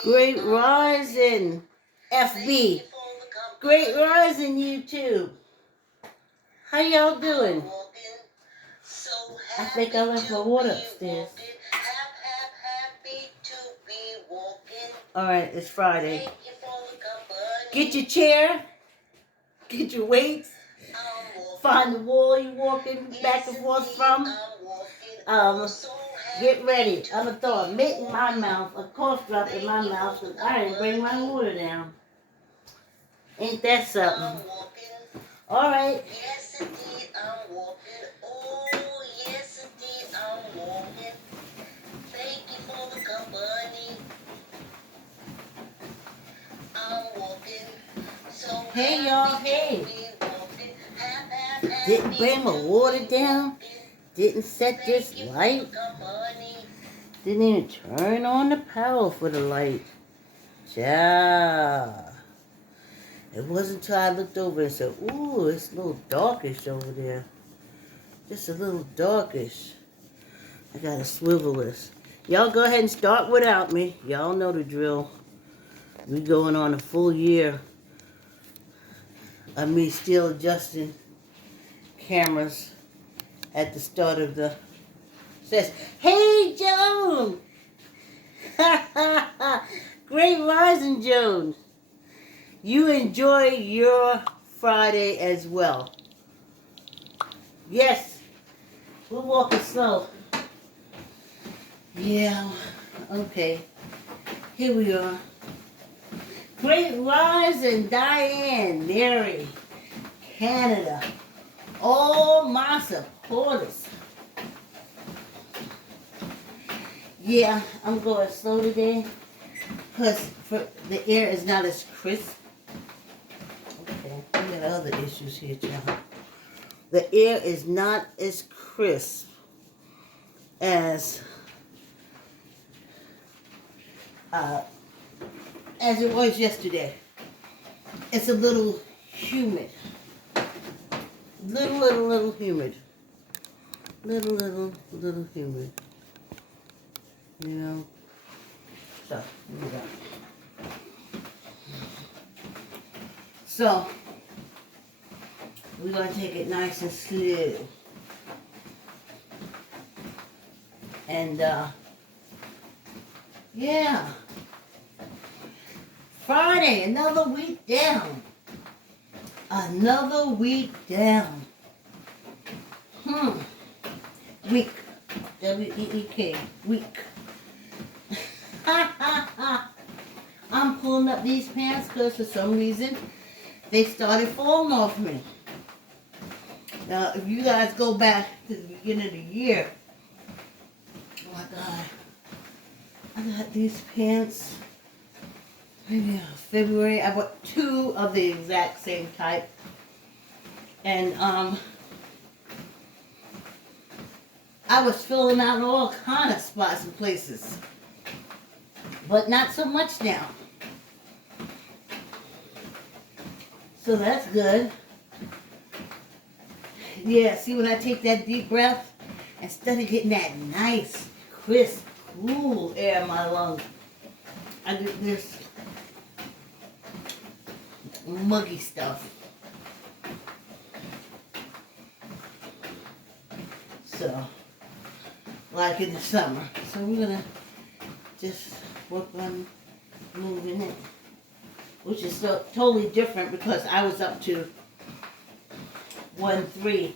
Great Rising, FB. Great Rising, YouTube. How y'all doing? I think I left my water upstairs. Alright, it's Friday. Get your chair. Get your weights. Find the wall you're walking back and forth from. Get ready. I'm going to throw a mitt in my mouth, a cough drop in my mouth, because I didn't bring my water down. Ain't that something? All right. Yes, indeed, I'm walking. Oh, yes, indeed, I'm walking. Thank you for the company. I'm walking. So hey, y'all. Hey. Didn't bring my water down. Didn't set this light. Didn't even turn on the power for the light. Yeah. It wasn't until I looked over and said, ooh, it's a little darkish over there. Just a little darkish. I gotta swivel this. Y'all go ahead and start without me. Y'all know the drill. We going on a full year of me still adjusting cameras at the start of the... Says, hey, Joan! Great Rising, Joan. You enjoy your Friday as well. Yes, we're walking slow. Yeah, okay. Here we are. Great Rising, Diane, Mary, Canada. All my supporters. Yeah, I'm going slow today because the air is not as crisp. Okay, we got other issues here, child. The air is not as crisp as it was yesterday. It's a little humid. Little humid. Little humid. You know? So, here we go. So, we're going to take it nice and slow. And, yeah. Friday, another week down. Another week down. Week. W-E-E-K. Week. I'm pulling up these pants because for some reason they started falling off me. Now, if you guys go back to the beginning of the year, oh my God, I got these pants maybe February. I bought 2 of the exact same type, and I was filling out all kind of spots and places, but not so much now. So that's good. Yeah, see, when I take that deep breath, instead of getting that nice, crisp, cool air in my lungs, I get this muggy stuff. So, like in the summer. So we're going to just work on moving it, which is so totally different because I was up to 1-3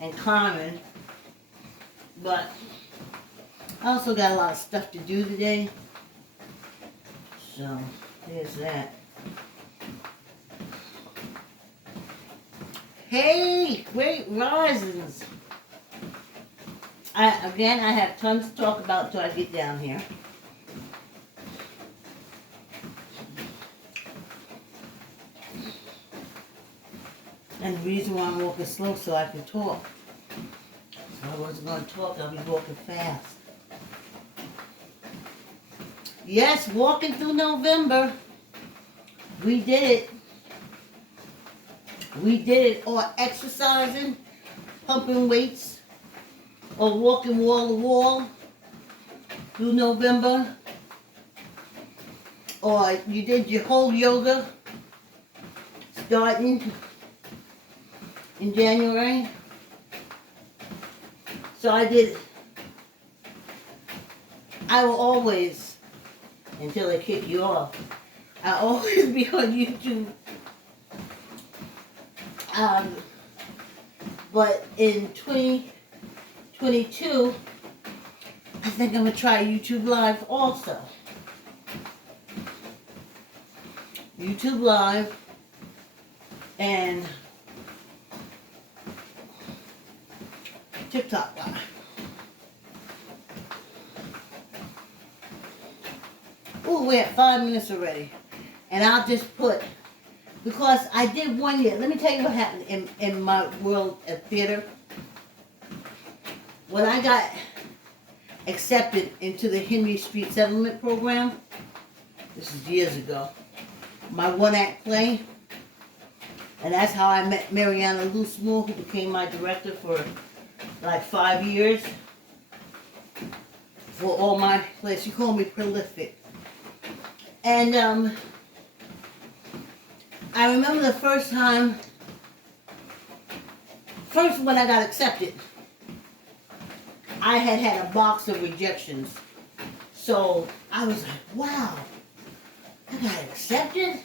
and climbing, but I also got a lot of stuff to do today, so there's that. Hey, Great Risings. I have tons to talk about until I get down here. And the reason why I'm walking slow so I can talk. If I wasn't going to talk, I'll be walking fast. Yes, walking through November. We did it. We did it. Or exercising, pumping weights, or walking wall to wall through November. or you did your whole yoga starting in January. So I will always, until they kick you off, I'll always be on YouTube. But in 2022, I think I'm going to try YouTube Live also. YouTube Live and TikTok Live. Ooh, we're at 5 minutes already. And I'll just put, because I did one year. Let me tell you what happened in my world of theater. When I got accepted into the Henry Street Settlement Program, this is years ago, my one-act play, and that's how I met Mariana Loosemore, who became my director for like 5 years for all my plays. She called me prolific. And I remember the first when I got accepted, I had a box of rejections. So I was like, wow, I got accepted?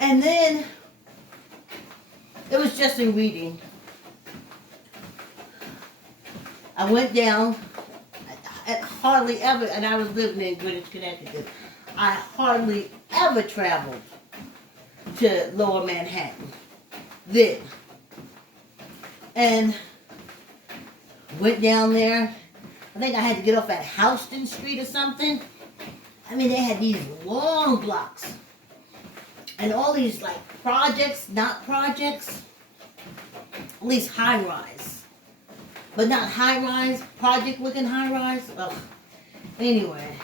And then it was just in reading. I went down, I hardly ever, and I was living in Greenwich, Connecticut. I hardly ever traveled to Lower Manhattan then. And went down there. I think I had to get off at Houston Street or something. I mean, they had these long blocks. And all these, like, projects, not projects. At least high-rise. But not high-rise, project-looking high-rise. Ugh. Anyway.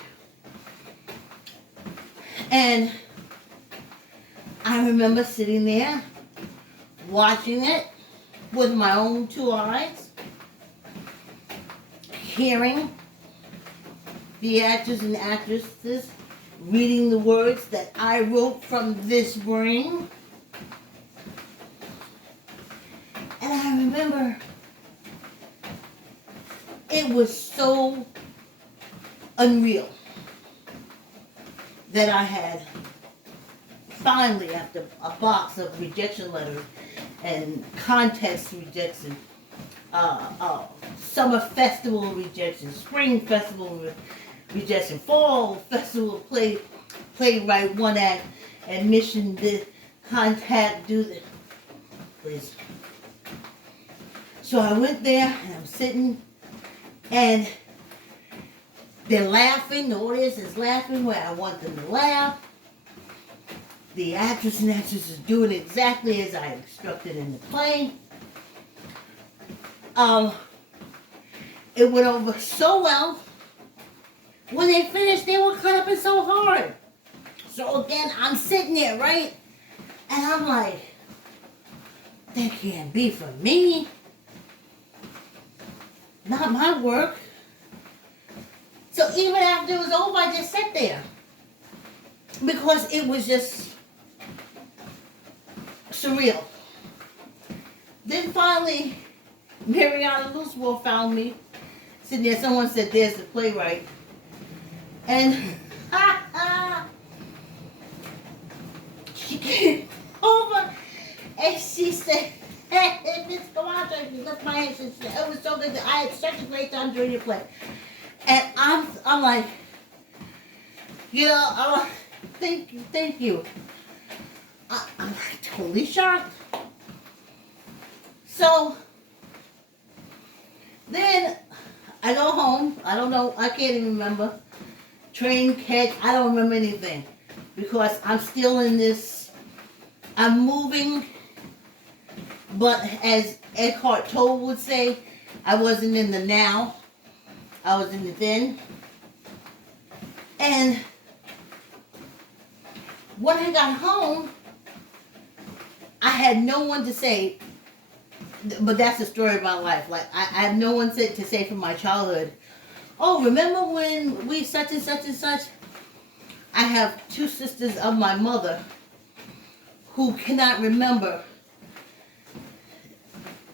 And I remember sitting there, watching it with my own 2 eyes, hearing the actors and actresses reading the words that I wrote from this brain. And I remember it was so unreal that I had finally, after a box of rejection letters and contest rejection, summer festival rejection, spring festival rejection, fall festival playwright one act, admission, contact, do the, please. So I went there and I'm sitting and they're laughing, the audience is laughing where I want them to laugh. The actress and actress is doing exactly as I instructed in the play. It went over so well. When they finished, they were clapping so hard. So again, I'm sitting there, right? And I'm like, that can't be for me. Not my work. So even after it was over, I just sat there. Because it was just surreal. Then finally, Mariana Loosemore found me. Sitting there, someone said, there's the playwright. And she came over and she said, hey, Miss Kawata, you left my hand. She said, it was so good. I had such a great time during your play. And I'm like, you know, thank you. I'm like totally shocked. So then I go home. I don't know. I can't even remember. Train, catch. I don't remember anything. Because I'm still in this. I'm moving. But as Eckhart Tolle would say, I wasn't in the now. I was in the then. And when I got home, I had no one to say, but that's the story of my life. Like, I had no one to say from my childhood, Oh, remember when we such and such and such? I have two sisters of my mother who cannot remember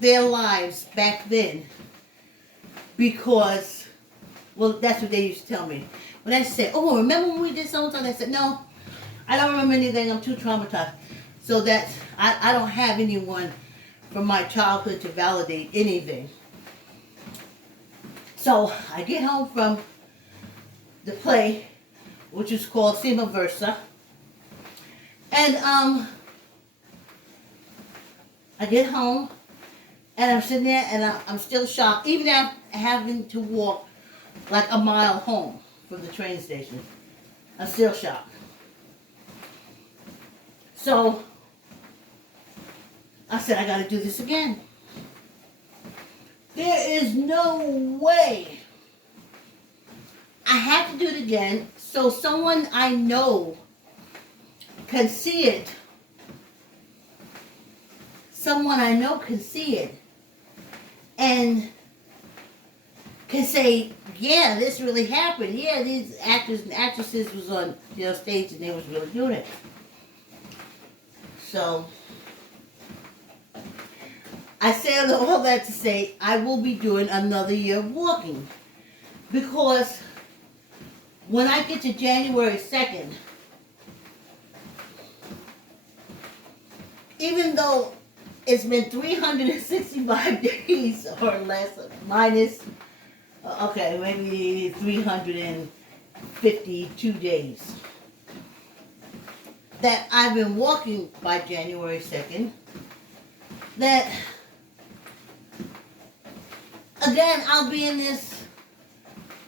their lives back then because, well, that's what they used to tell me. When I said, oh, remember when we did so-and-so? They said, no, I don't remember anything. I'm too traumatized. So that's, I don't have anyone from my childhood to validate anything. So I get home from the play, which is called Sima Versa. And I get home and I'm sitting there and I'm still shocked, even after having to walk like a mile home from the train station. I'm still shocked. So I said, I gotta do this again. There is no way. I have to do it again so someone I know can see it. Someone I know can see it and can say, yeah, this really happened. Yeah, these actors and actresses was on stage and they was really doing it. So I said all that to say I will be doing another year of walking because when I get to January 2nd, even though it's been 365 days or less, minus, okay, maybe 352 days, that I've been walking by January 2nd, that, again, I'll be in this,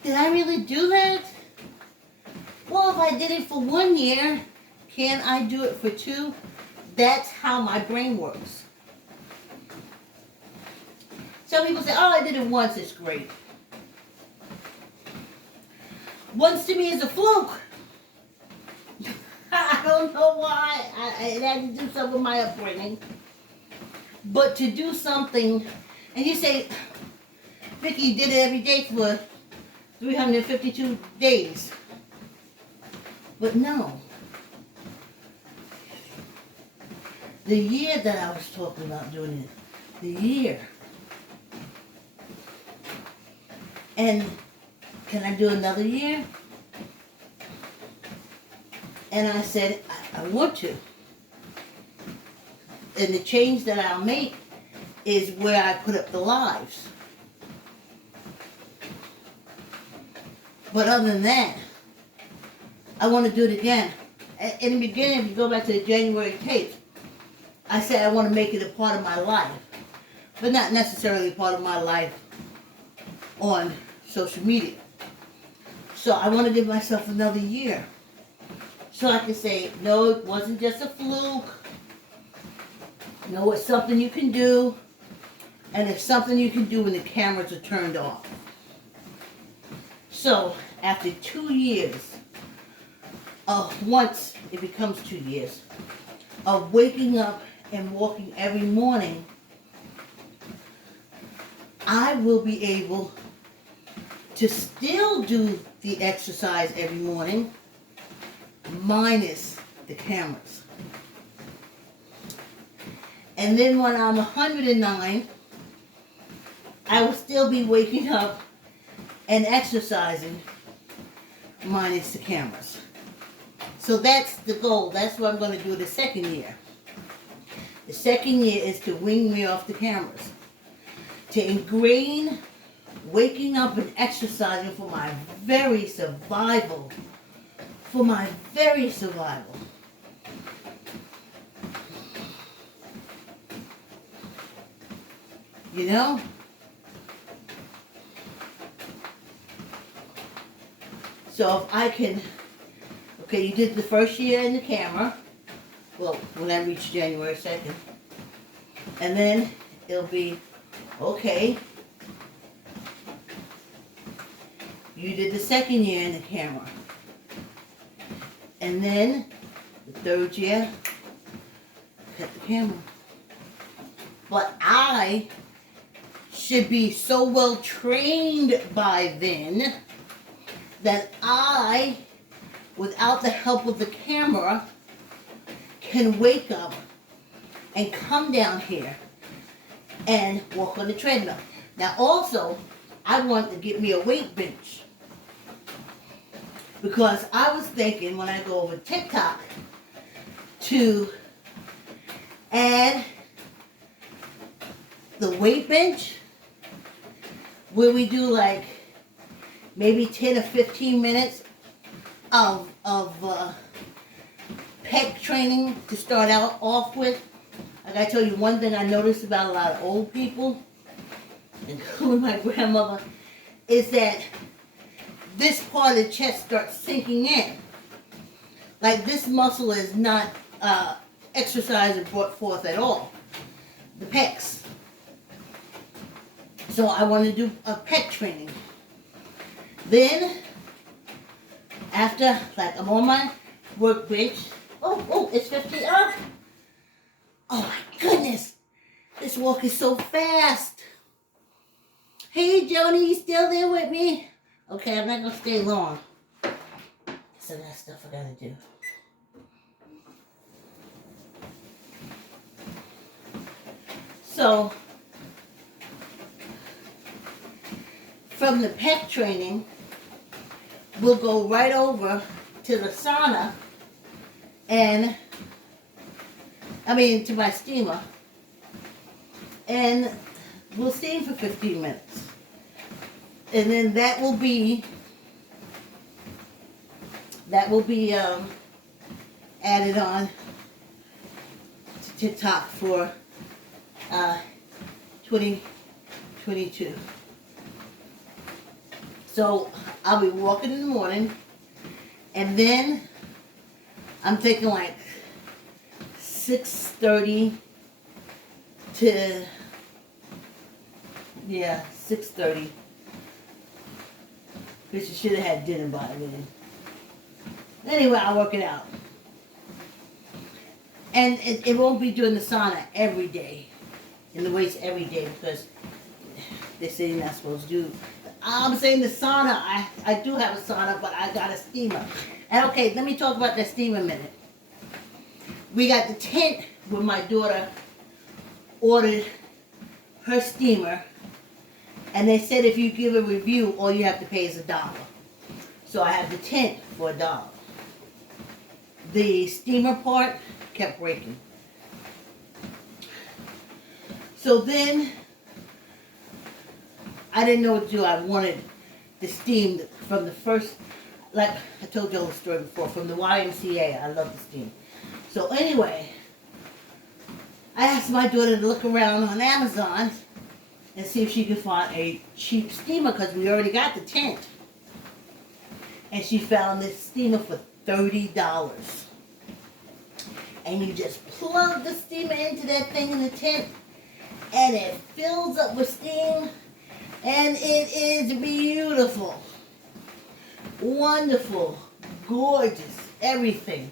did I really do that? Well, if I did it for 1 year, can I do it for 2? That's how my brain works. Some people say, oh, I did it once, it's great. Once to me is a fluke. I don't know why. It had to do something with my upbringing. But to do something, and you say, Vicky, you did it every day for 352 days. But no. The year that I was talking about doing it, the year. And can I do another year? And I said, I want to. And the change that I'll make is where I put up the lives. But other than that, I want to do it again. In the beginning, if you go back to the January tapes, I said I want to make it a part of my life. But not necessarily part of my life on social media. So I want to give myself another year. So I can say, no, it wasn't just a fluke. No, it's something you can do. And it's something you can do when the cameras are turned off. So, after 2 years, once it becomes 2 years, of waking up and walking every morning, I will be able to still do the exercise every morning, minus the cameras. And then when I'm 109, I will still be waking up and exercising, minus the cameras. So that's the goal. That's what I'm going to do the second year. The second year is to wean me off the cameras. To ingrain waking up and exercising for my very survival. For my very survival. You know? So if I can, okay, you did the first year in the camera, well, when I reach January 2nd, and then it'll be, okay, you did the second year in the camera, and then the third year, cut the camera. But I should be so well trained by then that I, without the help of the camera, can wake up and come down here and walk on the treadmill. Now also, I want to get me a weight bench, because I was thinking when I go over TikTok to add the weight bench where we do like maybe 10 or 15 minutes of pec training to start out off with. I gotta tell you one thing I noticed about a lot of old people, including my grandmother, is that this part of the chest starts sinking in. Like this muscle is not exercised and brought forth at all. The pecs. So I want to do a pec training. Then, after, like I'm on my workbench. Oh, it's 50 up. Oh my goodness. This walk is so fast. Hey, Joni, you still there with me? Okay, I'm not going to stay long. So that stuff I got to do. So, from the pec training, we'll go right over to the sauna and, to my steamer, and we'll steam for 15 minutes. And then that will be added on to TikTok for 2022. So I'll be walking in the morning, and then I'm thinking like 6:30 to 6:30. Because you should have had dinner by then. Anyway, I'll work it out. And it won't be doing the sauna every day, in the weights every day, because they say you're not supposed to do. I'm saying the sauna, I do have a sauna, but I got a steamer. And okay, let me talk about that steamer a minute. We got the tent where my daughter ordered her steamer, and they said if you give a review, all you have to pay is $1. So I have the tent for $1. The steamer part kept breaking. So then, I didn't know what to do. I wanted the steam from the first, like I told you the story before, from the YMCA. I love the steam. So anyway, I asked my daughter to look around on Amazon and see if she could find a cheap steamer, because we already got the tent. And she found this steamer for $30. And you just plug the steamer into that thing in the tent, and it fills up with steam, and it is beautiful, wonderful, gorgeous, everything.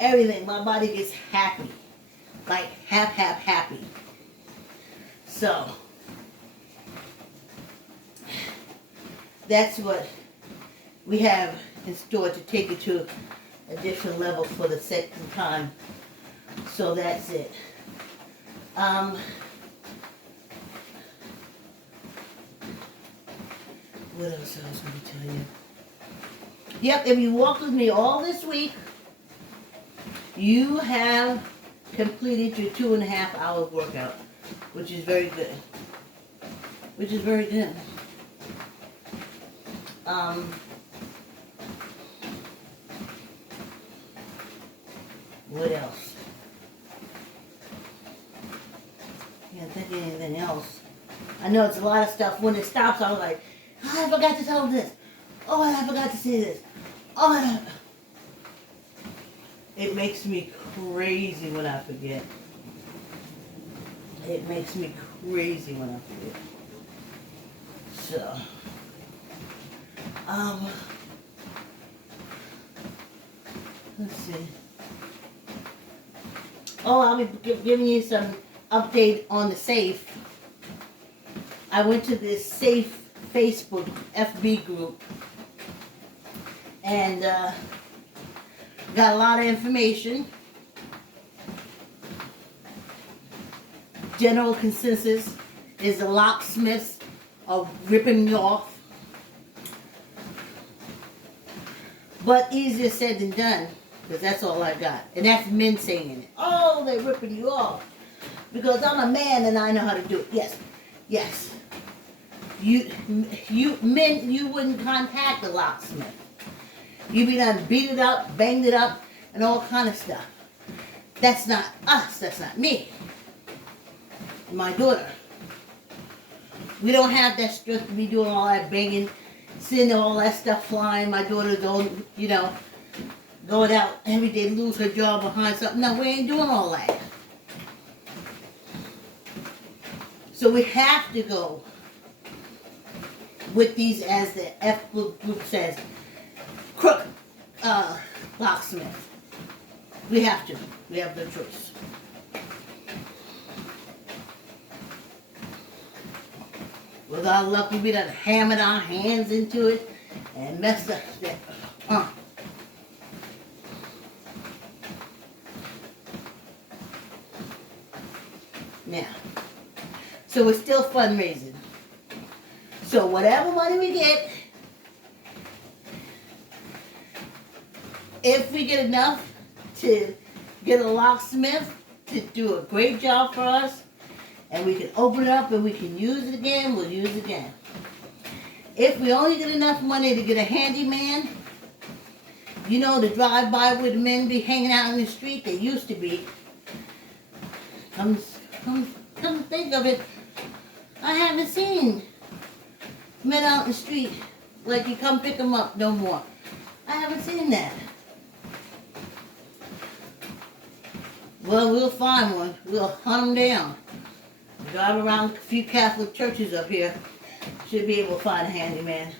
My body gets happy, like happy. So, that's what we have in store to take it to a different level for the second time. So that's it. What else I was going to tell you? Yep, if you walked with me all this week, you have completed your 2.5 hour workout, which is very good. What else? Can't think of anything else. I know it's a lot of stuff. When it stops, I was like, oh, I forgot to tell them this. Oh, I forgot to say this. Oh, it makes me crazy when I forget. So, let's see. Oh, I'll be giving you some update on the safe. I went to this safe Facebook FB group and got a lot of information. General consensus is the locksmiths are ripping me off. But easier said than done, because that's all I got. And that's men saying it. Oh, they're ripping you off. Because I'm a man and I know how to do it. Yes, yes. You men, you wouldn't contact the locksmith. You'd be done beat it up, banged it up, and all kind of stuff. That's not us. That's not me. My daughter. We don't have that strength to be doing all that banging, seeing all that stuff flying. My daughter don't, going out every day, lose her job behind something. No, we ain't doing all that. So we have to go with these, as the F group says, crook locksmith. We have to. We have no choice. With our luck, we done hammered our hands into it and messed up that. Now, so we're still fundraising. So whatever money we get, if we get enough to get a locksmith to do a great job for us, and we can open it up and we can use it again, we'll use it again. If we only get enough money to get a handyman, to drive by where the men be hanging out in the street, they used to be. Come to think of it, I haven't seen men out in the street like you come pick them up no more. I haven't seen that. Well, we'll find one. We'll hunt them down. Drive around a few Catholic churches up here. Should be able to find a handyman.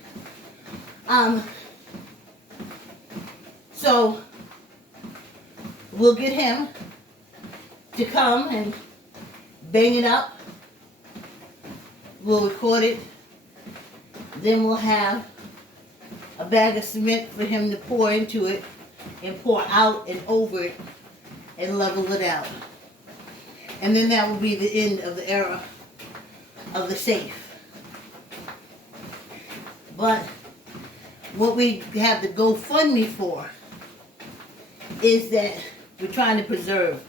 So we'll get him to come and bang it up. We'll record it. Then we'll have a bag of cement for him to pour into it and pour out and over it and level it out. And then that will be the end of the era of the safe. But what we have the GoFundMe for is that we're trying to preserve.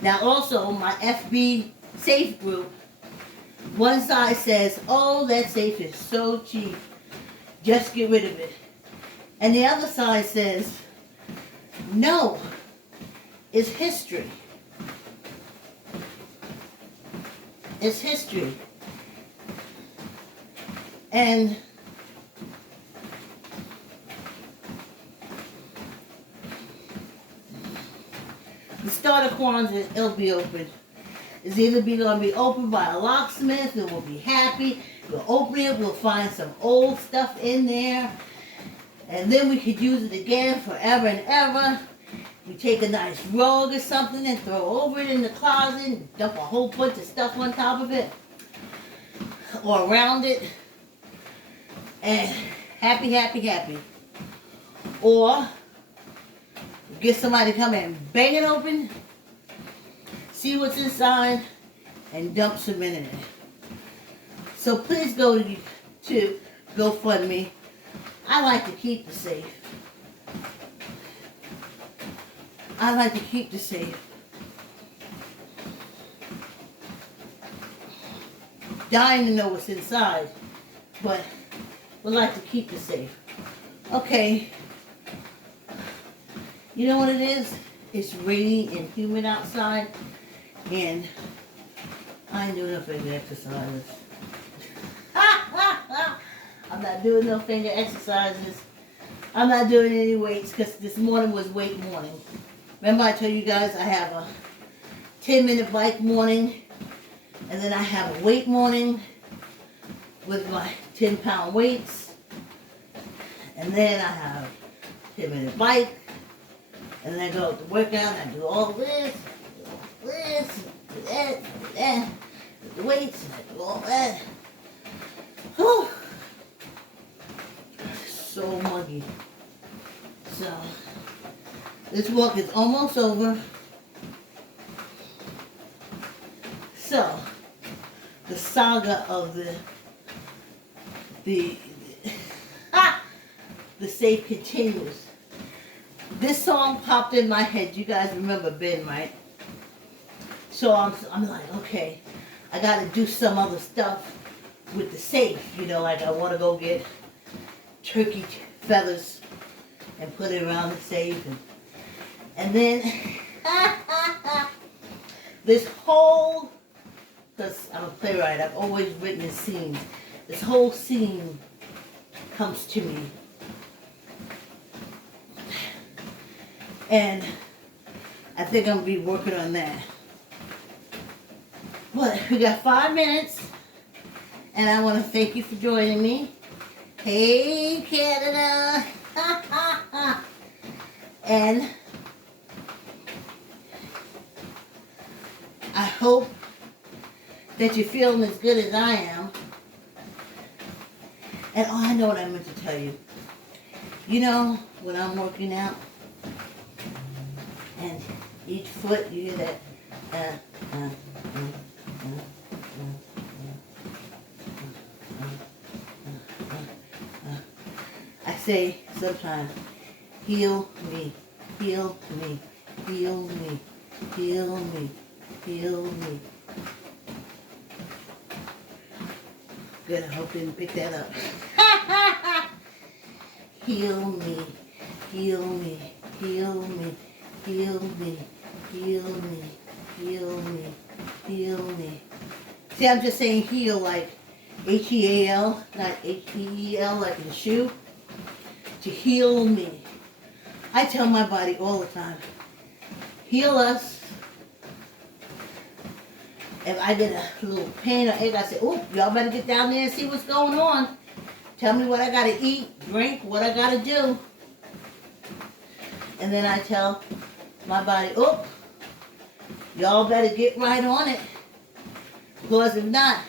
Now also, my FB safe group, one side says, oh, that safe is so cheap, just get rid of it. And the other side says, no, it's history. It's history. And the start of Kwanzaa, it'll be open. It's either going to be opened by a locksmith and we'll be happy. We'll open it, we'll find some old stuff in there. And then we could use it again forever and ever. We take a nice rug or something and throw over it in the closet and dump a whole bunch of stuff on top of it. Or around it. And happy, happy, happy. Or get somebody to come in and bang it open, see what's inside, and dump cement in it. So please go to GoFundMe. I like to keep the safe. I like to keep the safe. Dying to know what's inside, but we like to keep the safe. Okay. You know what it is? It's rainy and humid outside, and I ain't doing no finger exercises. I'm not doing no finger exercises. I'm not doing any weights because this morning was weight morning. Remember I told you guys I have a 10-minute bike morning, and then I have a weight morning with my 10-pound weights, and then I have a 10-minute bike, and then I go to work out and I do all this, do that, do that, do the weights and I do all that. Whew. So muggy. So, this walk is almost over. So, the saga of the safe continues. This song popped in my head. You guys remember Ben, right? So I'm like, okay, I got to do some other stuff with the safe. You know, like I want to go get turkey feathers and put it around the safe. And then this whole, because I'm a playwright, I've always written in scenes. This whole scene comes to me. And I think I'm going to be working on that. But we got 5 minutes. And I want to thank you for joining me. Hey, Canada. And I hope that you're feeling as good as I am. And oh, I know what I meant to tell you. You know, when I'm working out, and each foot, you hear that, I say sometimes, heal me, heal me, heal me, heal me, heal me. Good, I hope you didn't pick that up. Heal me, heal me, heal me, heal me, heal me, heal me, heal me. See, I'm just saying heal like H-E-A-L, not H-E-E-L like in shoe. To heal me. I tell my body all the time, heal us. If I get a little pain or ache, I say, oh, y'all better get down there and see what's going on. Tell me what I got to eat, drink, what I got to do. And then I tell my body, oh, y'all better get right on it. Because if not,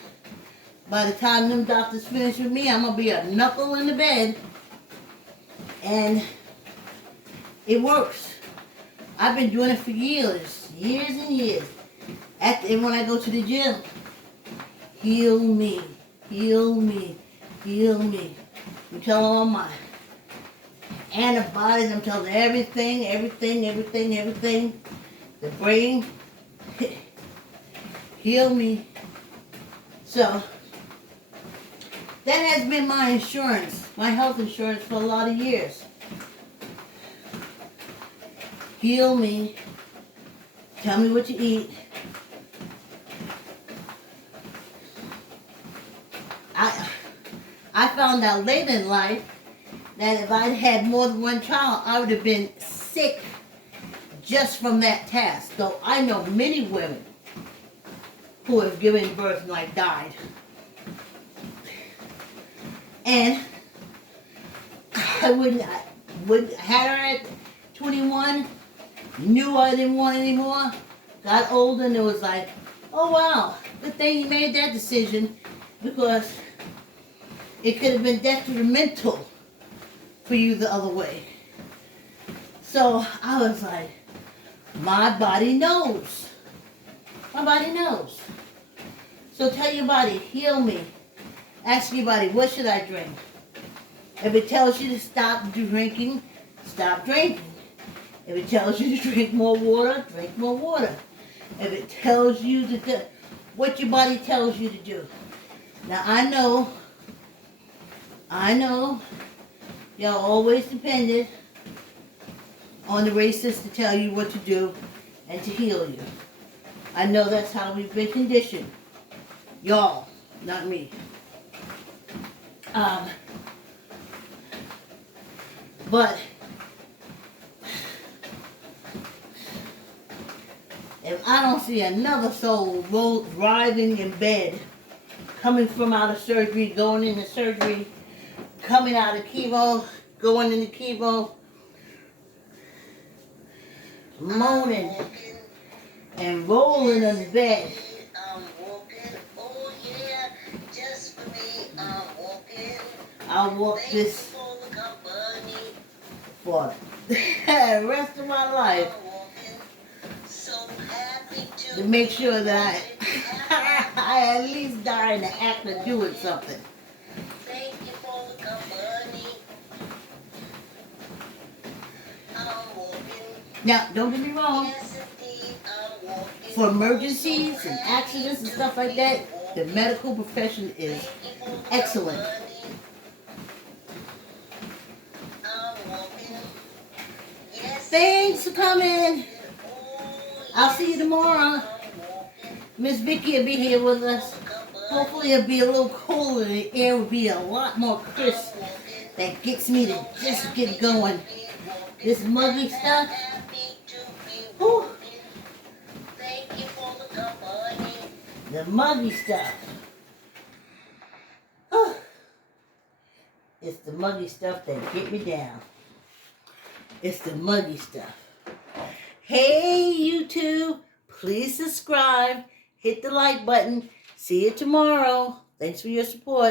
by the time them doctors finish with me, I'm going to be a knuckle in the bed. And it works. I've been doing it for years and years. And when I go to the gym, heal me, heal me, heal me. I'm telling all my antibodies, I'm telling everything. The brain, heal me. So, that has been my insurance, my health insurance for a lot of years. Heal me. Tell me what you eat. I found out later in life that if I'd had more than one child, I would have been sick just from that task. So I know many women who have given birth and like died. And I wouldn't had her at 21, knew I didn't want anymore, got older, and it was like, oh wow, good thing you made that decision, because it could have been detrimental for you the other way. So I was like, my body knows. My body knows. So tell your body, heal me. Ask your body, what should I drink? If it tells you to stop drinking, stop drinking. If it tells you to drink more water, drink more water. If it tells you to do what your body tells you to do. Now I know, y'all always depended on the racists to tell you what to do and to heal you. I know that's how we've been conditioned. Y'all, not me. But if I don't see another soul writhing in bed, coming from out of surgery, going into surgery, coming out of chemo, going into chemo, moaning and rolling in the bed. I'm walking I'll walk this for the rest of my life to make sure that I at least die in the act of doing something. Now, don't get me wrong. For emergencies and accidents and stuff like that, the medical profession is excellent. Thanks for coming. I'll see you tomorrow. Miss Vicky will be here with us. Hopefully it'll be a little cooler. The air will be a lot more crisp. That gets me to just get going. This muggy stuff. Whew. The muggy stuff. Oh. It's the muggy stuff that get me down. It's the muggy stuff. Hey YouTube, please subscribe. Hit the like button. See you tomorrow. Thanks for your support.